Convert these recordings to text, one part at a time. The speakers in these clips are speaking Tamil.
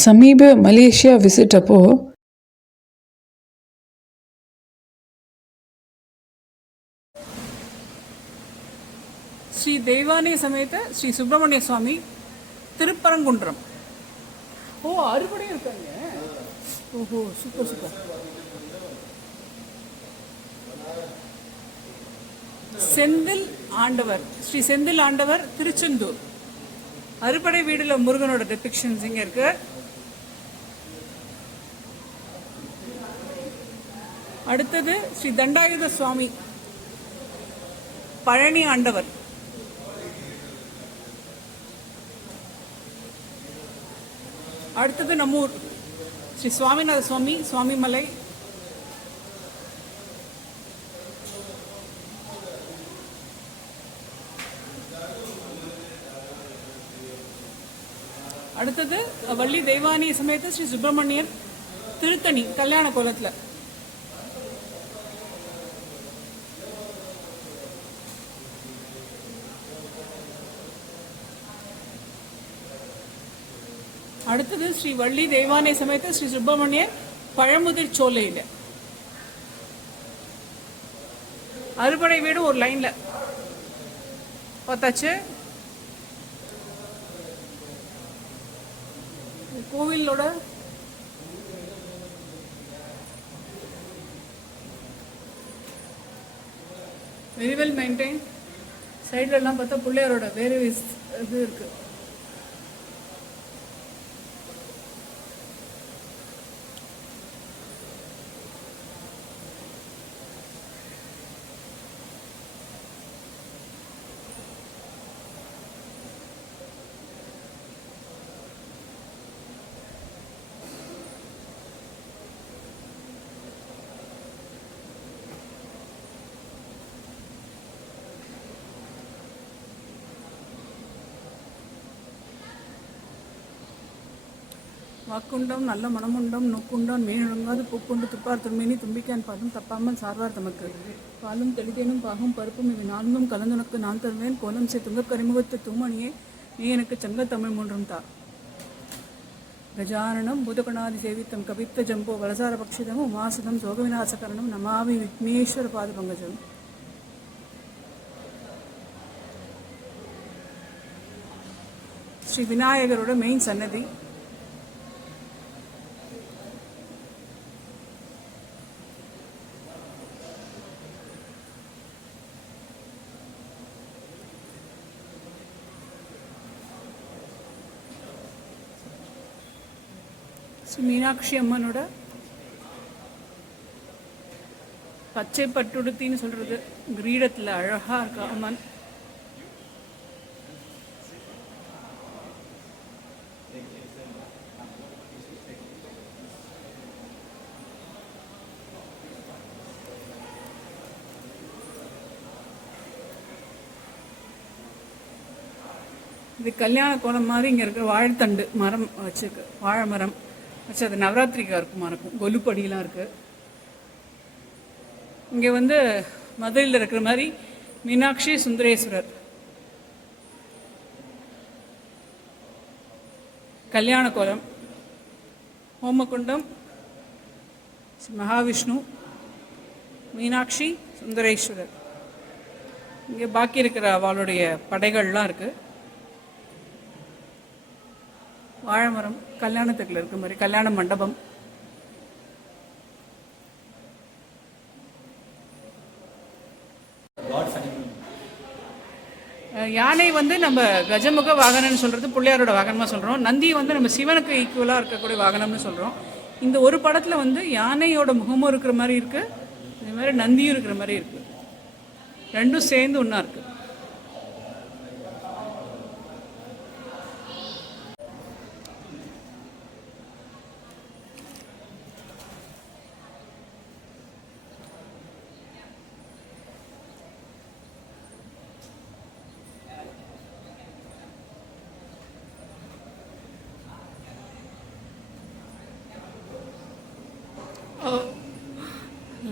சமீப மலேசியா விசிட் அப்போ ஸ்ரீ தெய்வானி சமேத ஸ்ரீ சுப்பிரமணிய சுவாமி திருப்பரங்குன்றம். ஓ அறுபடை இருக்காங்க. ஓஹோ சூப்பர் சூப்பர் செந்தில் ஆண்டவர் ஸ்ரீ செந்தில் ஆண்டவர் திருச்செந்தூர். அறுபடை வீடுல முருகனோட டெபிக்ஷன்ஸ் இங்க இருக்கு. அடுத்தது ஸ்ரீ தண்டாயுத சுவாமி பழனி ஆண்டவர். அடுத்தது நம்மூர் ஸ்ரீ சுவாமிநாத சுவாமி சுவாமிமலை. அடுத்தது வள்ளி தெய்வானி சமயத்து ஸ்ரீ சுப்பிரமணியன் திருத்தணி கல்யாண கோலத்தில். அடுத்தது ஸ்ரீ வள்ளி தெய்வானை சமயத்து ஸ்ரீ சுப்பிரமணியர் பழமுதிர் சோலையில். அறுபடை வீடு ஒரு லைனில். பார்த்தாச்சு? கோவிலோட வெரி வெல் மெயின்டைன் சைட்லலாம் எல்லாம் பார்த்தா பிள்ளையாரோட வேறு இது இருக்குது வாக்குண்டம் நல்ல மனமுண்டம் நோக்குண்டம் மீனொழுங்காது பூக்குண்டு துப்பார் துர்மேனி தும்பிக்கான் பாலும் தப்பாமல் சார்வார் தமக்கு பாலும் தெளிதேனும் பாகும் பருப்பும் இவை நான்கும் கலந்துனக்கு நான் தருவேன். கோலம் சே துங்க கரிமுகத்து தூமணியே நீ எனக்கு சங்க தமிழ் மூன்றும் தா. கஜானனம் பூதகணாதி சேவித்தம் கவித்த ஜம்போ வலசார பக்ஷிதம் உமாசதம் சோகவிநாசகரணம் நமாவி விக்னேஸ்வர பாத பங்கஜம். ஸ்ரீ விநாயகரோட மெயின் சன்னதி. மீனாட்சி அம்மனோட பச்சை பட்டுடுத்தின்னு சொல்றது கிரீடத்துல அழகா இருக்கா அம்மன். இது கல்யாண கோலம் மாதிரி இங்கே இருக்க வாழைத்தண்டு மரம் வச்சிருக்கு வாழை மரம் வச்சு அது நவராத்திரிக்கா இருக்குமா? இருக்கும் கொலுப்படியெலாம் இருக்குது இங்கே வந்து மதுரையில் இருக்கிற மாதிரி மீனாட்சி சுந்தரேஸ்வரர். கல்யாண கோலம் ஹோமகுண்டம் மகாவிஷ்ணு மீனாட்சி சுந்தரேஸ்வரர். இங்கே பாக்கி இருக்கிற அவளுடைய படைகள்லாம் இருக்குது வாழைமரம். கல்யாணத்துக்குள்ள இருக்க மாதிரி கல்யாண மண்டபம். யானை வந்து நம்ம கஜமுக வாகனம்னு சொல்றது பிள்ளையாரோட வாகனமாக சொல்கிறோம் நந்தி வந்து நம்ம சிவனுக்கு ஈக்குவலாக இருக்கக்கூடிய வாகனம்னு சொல்கிறோம் இந்த ஒரு படத்தில் வந்து யானையோட முகமும் இருக்கிற மாதிரி இருக்குது இது மாதிரி நந்தியும் இருக்கிற மாதிரி இருக்குது ரெண்டும் சேர்ந்து ஒன்றா இருக்குது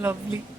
lovely.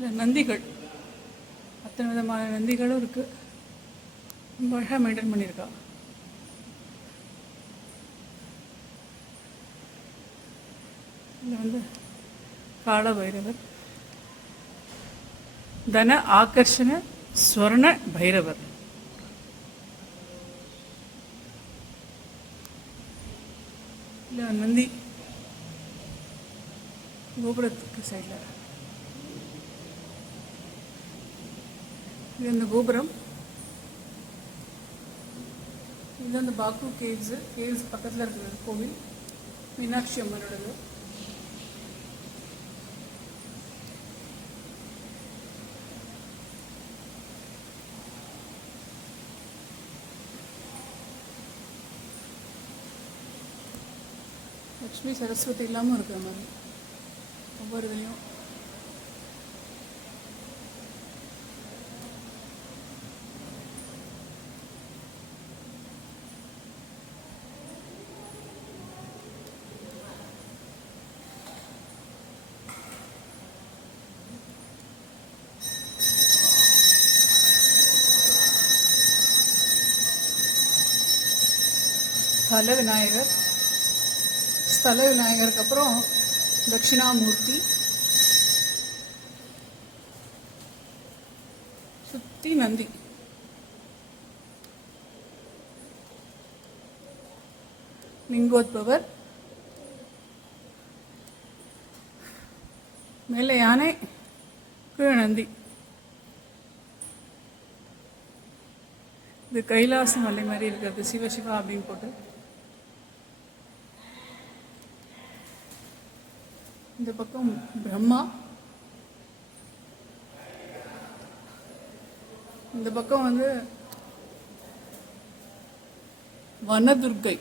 இந்த நந்திகள். அத்தனை விதமான நந்திகளும் இருக்குது ரொம்ப அழகாக மெயின்டைன் பண்ணியிருக்கா. இதில் வந்து கால பைரவர் தன ஆகர்ஷண ஸ்வர்ண பைரவர். இல்லை நந்தி கோபுரத்துக்கு சைடில் இது இந்த கோபுரம். இது அந்த பாக்கு கேவ்ஸு கேவ்ஸ் பக்கத்தில் இருக்கிற கோவில். மீனாட்சி அம்மனோடது. லக்ஷ்மி சரஸ்வதி இல்லாமல் இருக்கிற மாதிரி. ஒவ்வொரு இதையும் ஸ்தல விநாயகர் ஸ்தல விநாயகருக்கு அப்புறம் தட்சிணாமூர்த்தி. சுத்தி நந்தி. லிங்கோத்பவர். மேலே யானை கீழே நந்தி. இது கைலாச மலை மாதிரி இருக்கிறது. சிவசிவா அப்படின்னு போட்டு. இந்த பக்கம் பிரம்மா. இந்த பக்கம் வந்து வனதுர்கை.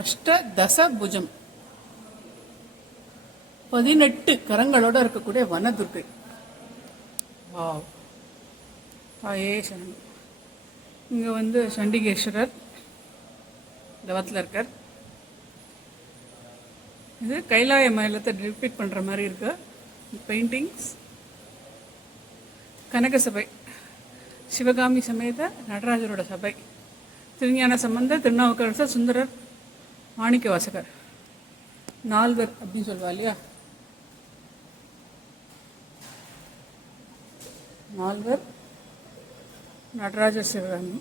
அஷ்ட தச புஜம் பதினெட்டு கரங்களோட இருக்கக்கூடிய வனதுர்கை. வாவ். தாயே சண்டி இங்கே வந்து சண்டிகேஸ்வரர் தவத்தில் இருக்கார். இது கைலாய மயிலத்தை டிபிக் பண்ணுற மாதிரி இருக்கு. பெயிண்டிங்ஸ் கனக சபை சிவகாமி சமேத நடராஜரோட சபை. திருஞான சம்பந்த திருநாவுக்கரசர் சுந்தரர் மாணிக்க வாசகர். நால்வர் அப்படின்னு சொல்லுவா இல்லையா? நால்வர் நடராஜர் சிவகாமி.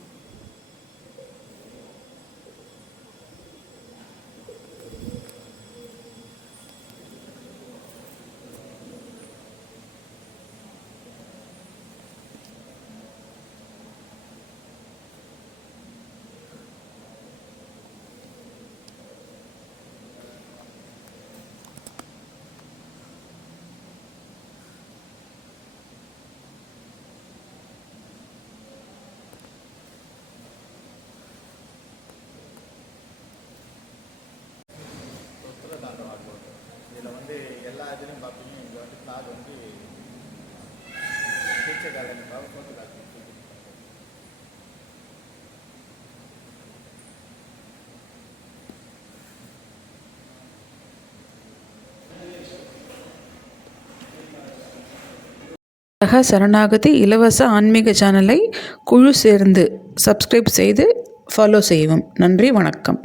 வந்து எல்லா இதுலையும் பார்ப்பீங்க. இங்கே வந்து ஃப்ளாக் வந்து டீச்சர் கார்டன் ஃபோட்டோ காப்பி சக சரணாகதி இலவச ஆன்மீக சேனலை குழு சேர்ந்து சப்ஸ்கிரைப் செய்து ஃபாலோ செய்யவும். நன்றி வணக்கம்.